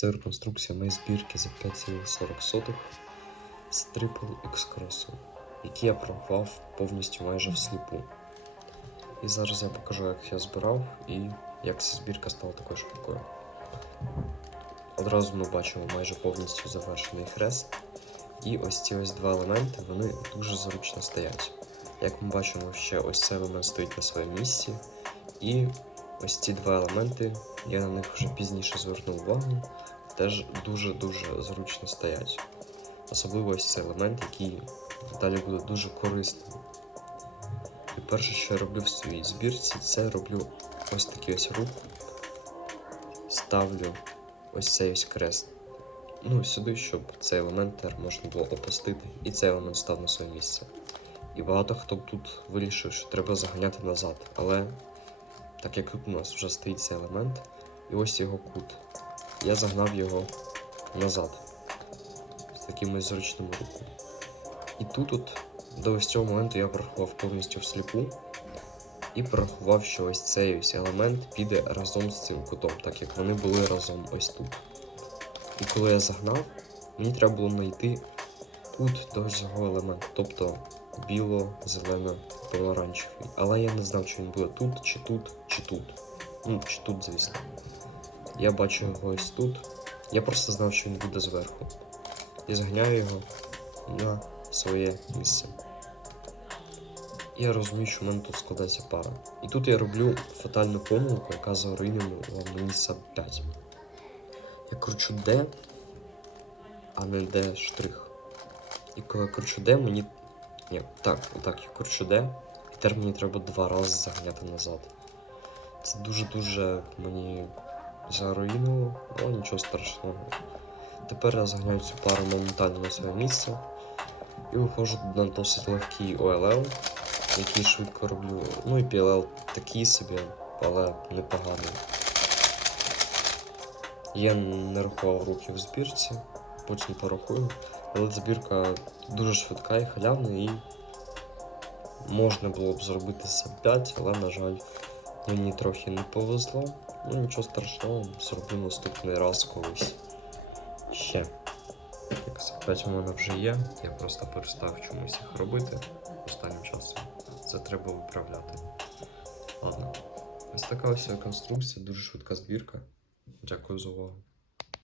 Це реконструкція моєї збірки за 5,40 з Triple X Cross, які я прорвав повністю майже всліпу. І зараз я покажу, як я збирав і як ця збірка стала такою швидкою. Одразу ми бачимо майже повністю завершений хрест. І ось ці ось два елементи вони дуже зручно стоять. Як ми бачимо, ще ось цей елемент стоїть на своєму місці. І ось ці два елементи, я на них вже пізніше звернув увагу, теж дуже-дуже зручно стоять. Особливо ось цей елемент, який далі буде дуже корисним. І перше, що я роблю в своїй збірці, це роблю ось такий ось рух, ставлю ось цей ось крест. Ну, сюди, щоб цей елемент можна було опустити, і цей елемент став на своє місце. І багато хто б тут вирішив, що треба заганяти назад. Але так як тут у нас вже стоїть цей елемент, і ось його кут, я загнав його назад з таким зручним рухом. І тут, от, до ось цього моменту я порахував повністю всліпу і порахував, що ось цей ось елемент піде разом з цим кутом, так як вони були разом ось тут. І коли я загнав, мені треба було знайти кут до цього елементу, тобто біло-зелено-помаранчевий. Але я не знав, чи він буде тут, чи тут, чи тут. Ну, чи тут, звісно. Я бачу його ось тут. Я просто знав, що він буде зверху. І зганяю його на своє місце. Я розумію, що в мене тут складається пара. І тут я роблю фатальну помилку, яка заруйнує мені саб 5. Я кручу D, а не D штрих. І коли я кручу D, мені. Ні, так, отак, я кручу D, і тепер мені треба два рази заганяти назад. Це дуже-дуже мені заруїнило, але нічого страшного. Тепер я заганяю цю пару моментально на своє місце і виходжу на досить легкий OLL, який швидко роблю. Ну і PLL такий собі, але непоганий. Я не рахував рухів в збірці, потім порахую. Але збірка дуже швидка і халявна, і можна було б зробити саб 5, але, на жаль, мені трохи не повезло. Ну нічого страшного, зроблю наступний раз колись ще. Як опять у мене вже є, я просто перестав чомусь їх робити останнім часом. Це треба виправляти. Ладно. Ось така ось конструкція, дуже швидка збірка. Дякую за увагу.